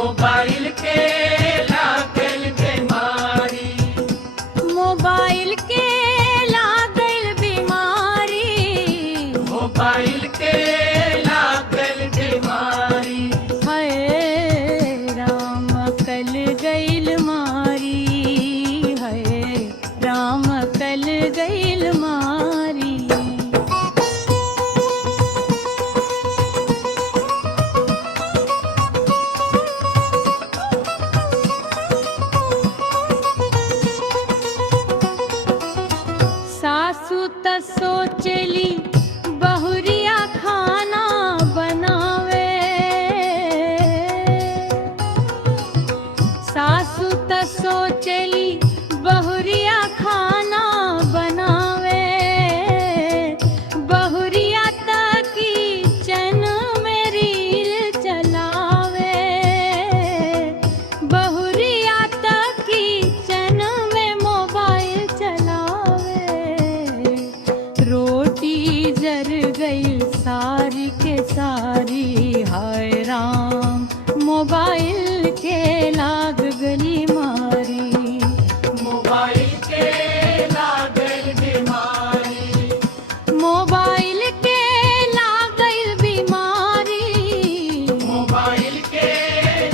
Mobile के लागल बीमारी, मोबाइल के लागल बीमारी, मोबाइल के लागल बीमारी। हाय राम कल गईल मारी, हाय राम कल गईल मारी। सासू त सोचली बहुरिया खाना बनावे, सासू त सोचली बहुरिया खाना बनावे, बहुरिया त किचन में रील चलावे, बहुरिया त किचन में मोबाइल चलावे। रोटी जर गई सारी के सारी, हाय राम मोबाइल के लाग गली मारी। मोबाइल के लागल बीमारी, मोबाइल के लागल बीमारी, मोबाइल के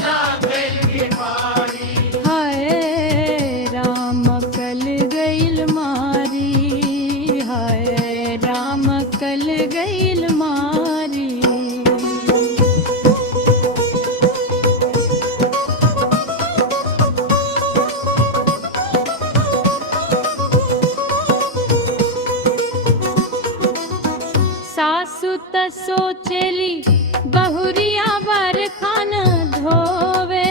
लागल बीमारी। हाय राम कल गईल मारी, हाय राम कल गईल मारी। सासू त सोचली बहुरिया बरखान धोवे,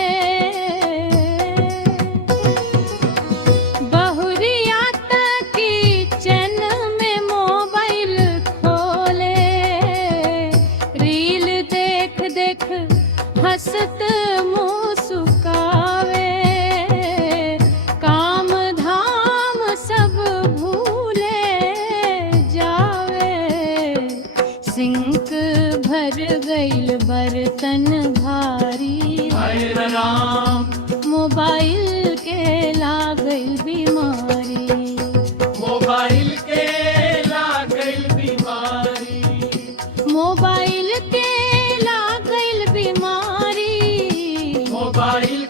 बहुरिया त किचन में मोबाइल खोले, रील देख देख हंसत मुँह सुकावे, काम धाम सब भूले जावे। सिंक भर गईल बर्तन भारी, हाय राम मोबाइल के लागल बीमारी। मोबाइल के लागल बीमारी, मोबाइल के लागल बीमारी, मोबाइल